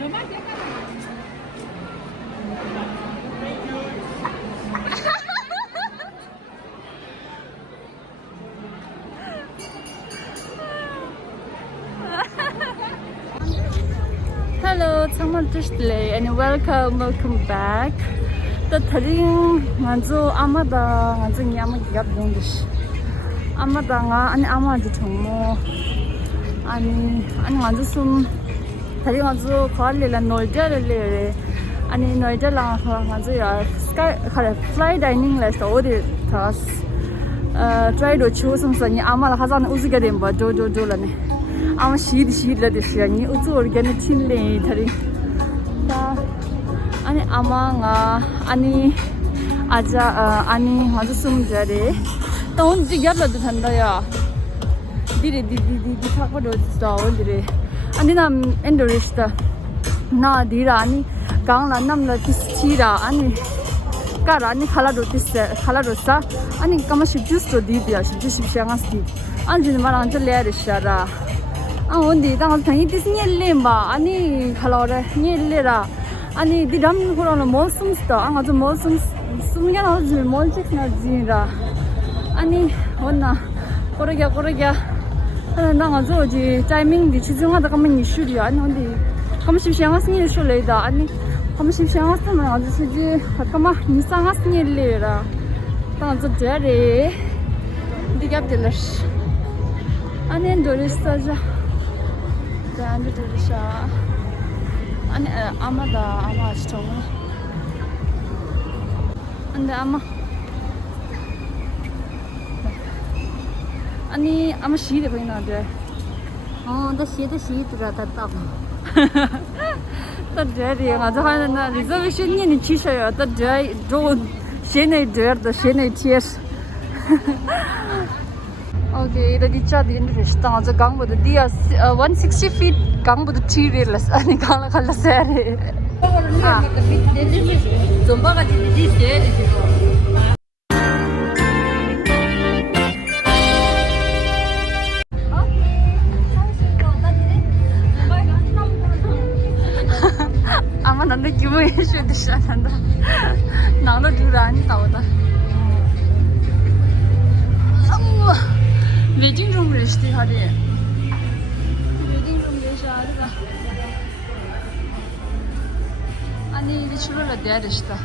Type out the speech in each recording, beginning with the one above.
Hello, Changmal Tishley and welcome back. The Taring Manzo Amada Manzing Yamak Yabundish Amadanga and Amad Tomo and Manzusum Taring Manzo Karlila Noida Lere and in Noida Manzoya Sky fly dining list order task. Try to choose some Amal Hazan Uzigadim, but do Dolane. I'm sheet let the shiny organic chili. Ani amang ani aja ani mazusum jare. Don't dig up the Tandaya. Did talk about the and then I'm endorista. Na dirani, Gangla Namla Tira, Ani Karani Halarosa, Ani Kamashi just to Didia, Bishop Shangasti, Anjin Maranta Lerishara. Only that it is near Limba, Ani Halora, near Lira, Ani the Dam for on a Mosum star, and the Mosums, Sumian, Molchik Nazira, Ani Hona, Korega, Nangazoji, timing, the Chizuma, the coming studio, and on the Commission near Shuleda, Ani Commission Shanghas, the city, Hakama, Nisangas near Lira, Tons of Jerry, the Gabdelish, and then Dorista. And Amada Amastong and Amma Ani Amashi the winner. Oh, the sheet at the top. The Jerry, I reservation in Chisha, the Jay, don't Shane there, the Shane tears. Okay, the Dicha the interest on the gang with the Dia 160 feet gang with the tea railers and the Kalakala Sari. Zumba did this. I'm another giveaway to the Shananda. Now the Duran Tauda. Waiting room reached the Hadi. Waiting room reached the Chula Derista.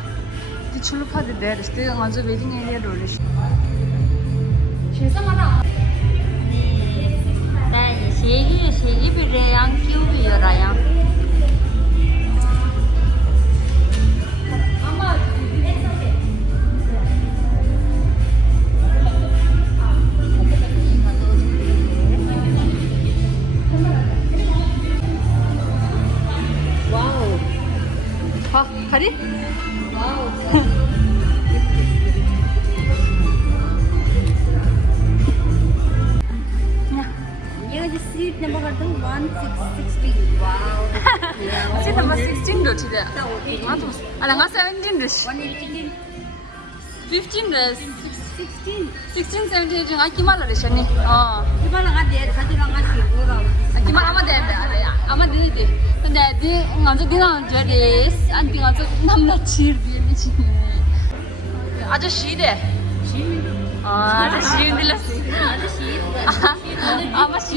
The Chulupa the Derista on the waiting area Dorish. She's a man. She be the young Cuba, I am. Hurry! Wow! Yeah, the seat number 1660. Wow! Seat number 16 do today. Alanga 17 dish. 118. 15 dish. 16. 16, 17 I came out of the shani. Oh. You want to get I came out of there. I'm a lady. Daddy, I'm going to do this. And I'm not cheered. I just see there. Ah, the she in the last. I'm a she.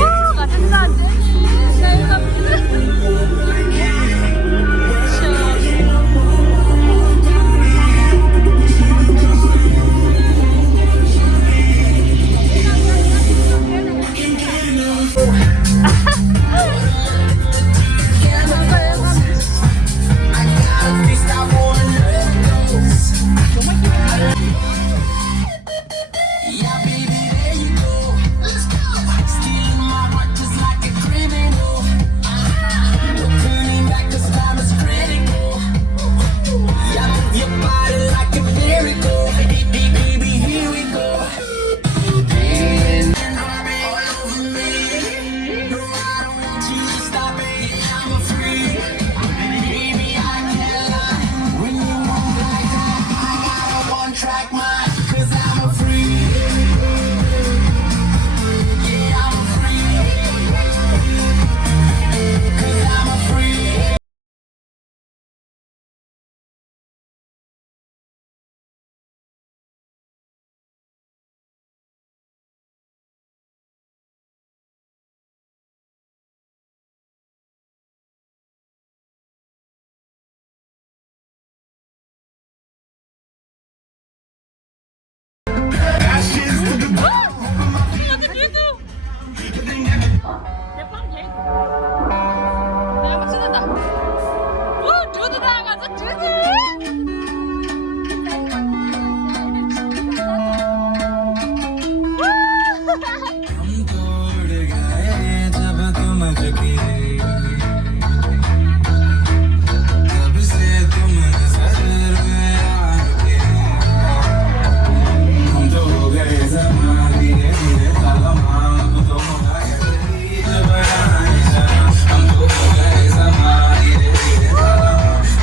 Oh, got it done. 대빵 개고. 내가 한번 찍는다. 오, 두두 나가자, 두두. हम तोड़ गए जब तुम झुकी तब से तुम नजर में आके हम तो हो गए ज़माने धीरे धीरे तालमा अब तो होगा ये जब आए जहाँ हम तो हो गए ज़माने धीरे धीरे तालमा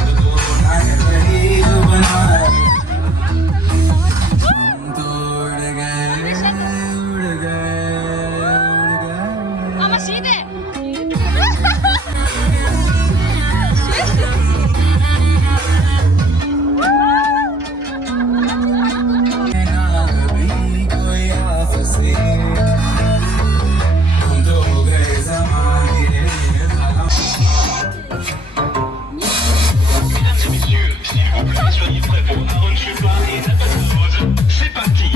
अब तो होगा ये जो बनाए हम तोड़ गए उड़ गए उड़ गए 아마 시대. ना कभी कोई आफसे हम तो हो गए ज़माने धीरे धीरे तालमा Mesdames et messieurs, s'il vous plaît, soyez prêts pour Aaron Chupa et Natasha. C'est parti.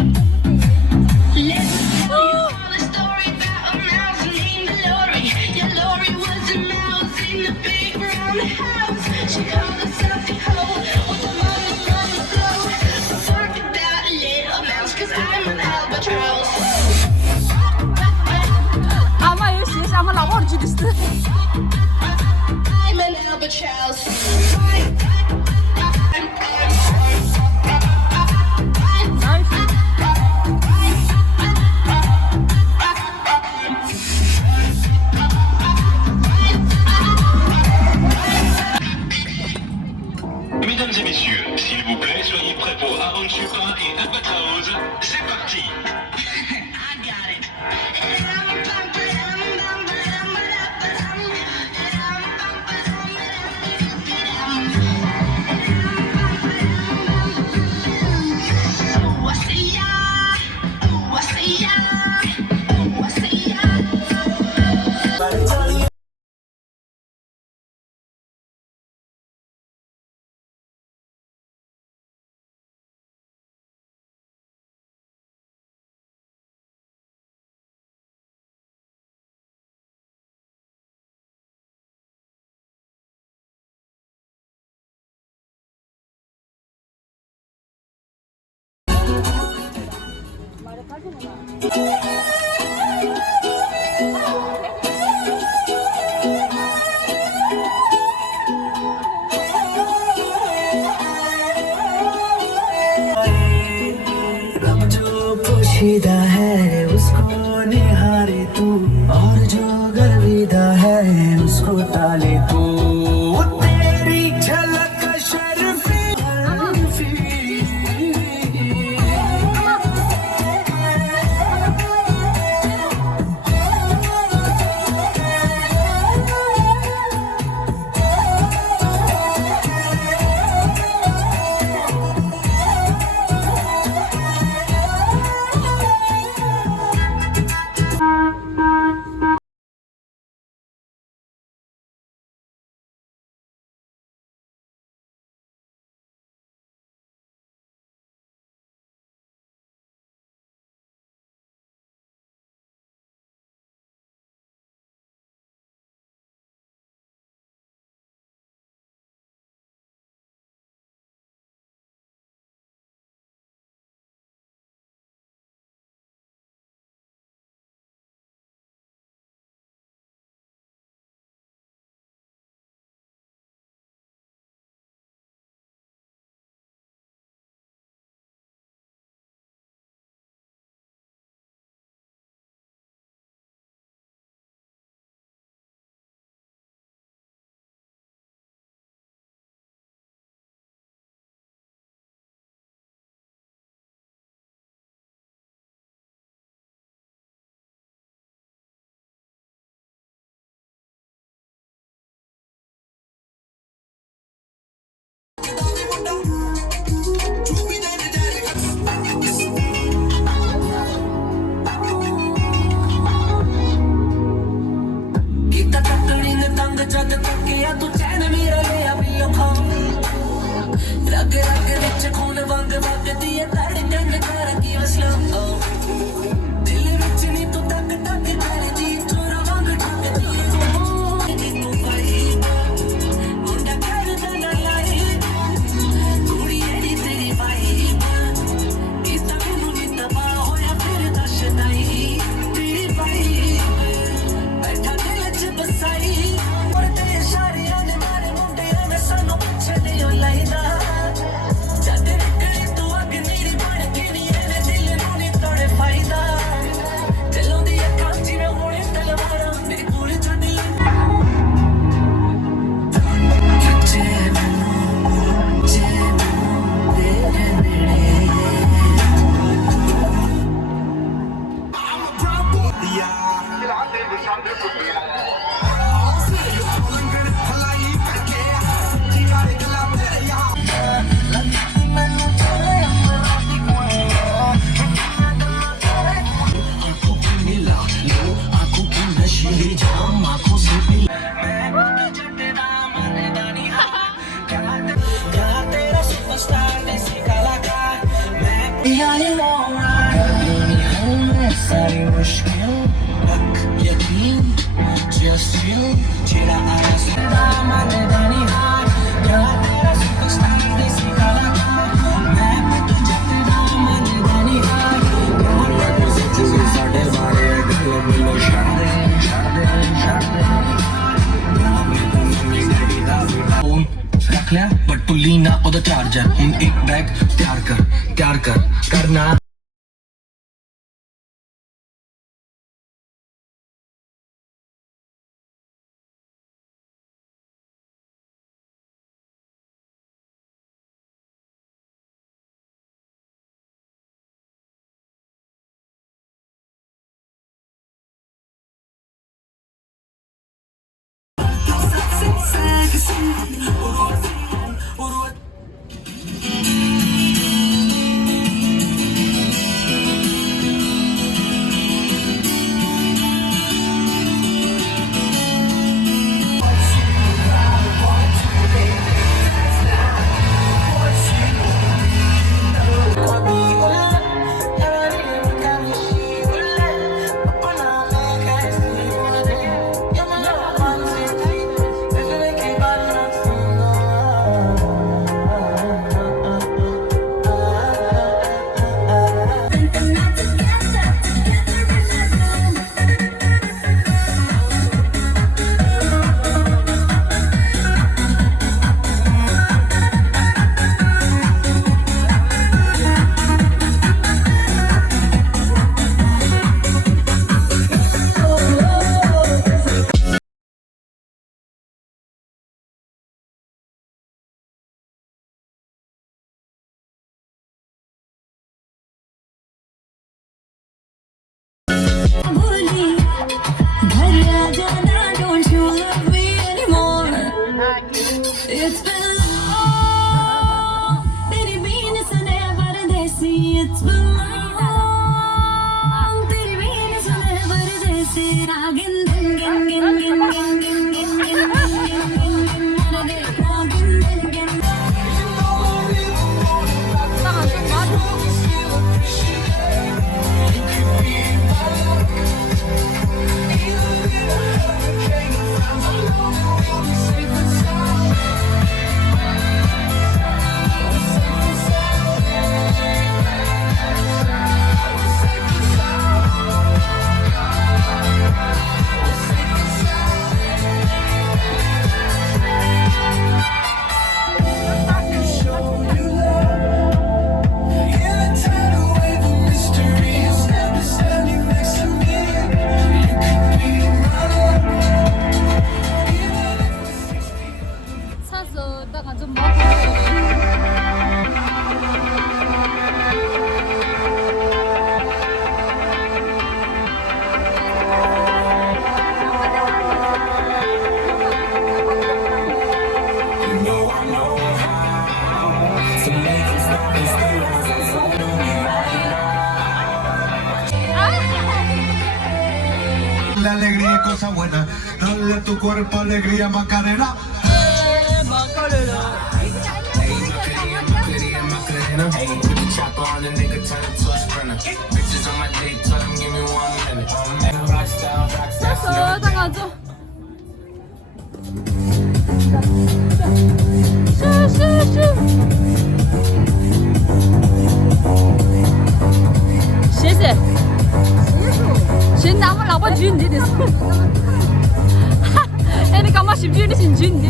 Let's tell you all the story about a mouse named Lori. Yeah, Lori was a mouse in a big brown house. She called herself a hoe with a mama glow. Talk about a little mouse, 'cause I'm an albatross. 아마 열심히 아마 라보를 죽였어. I'm an albatross. Mesdames et messieurs, s'il vous plaît, soyez prêts pour Aaron Chupa et Albatross. C'est parti. I got it. रब जो पोशीदा है उसको निहारे तू और जो गर्विदा है उसको ताले तू तेरी झलक शर्फी सारी मुश्किल हक यकीन just you चेहरा आया सदा मन धनी हार क्या तेरा सुपरस्टार देसी कलाकार मैं तो जगदा मन धनी हार मैं कुछ चुके साढ़े बारे गल मिलो शादे फोन रख लिया बट तू लीना ओदा चार्जर हुन एक बैग तैयार कर करना It's been long, तेरी बीन सुने परदेसी. It's been long, तेरी बीन सुने परदेसी. Gin gin gin gin gin gin gin gin gin gin gin. 사서 딱 좀 먹고. La alegría es cosa buena, dale a tu cuerpo alegría Macarena. 사서 딱 가죠. 슈슈슈. 谢谢。谁拿我老婆军的的？哎，你干嘛是军的？是军的？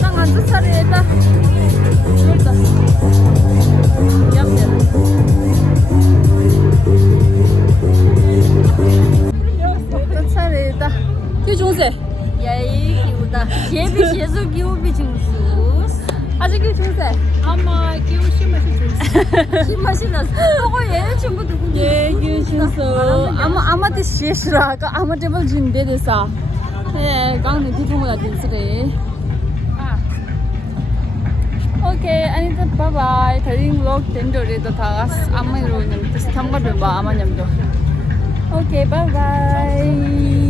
那俺这车里的，是的，要不要？这车里的，有种子，也有的，鞋比鞋子给我比情书，还是给种子。 아마 기우시면 심하시면서 그거 얘 전부 누구 얘기하셔서 아마 대시시라 아마 제발 준비돼서 예 강내 뒤통보다 진실해 오케이 아니 바이바이 다른 블ог 된도리도 다 아마 이러는 비슷한 거를 봐 아마 냠도 오케이 바이바이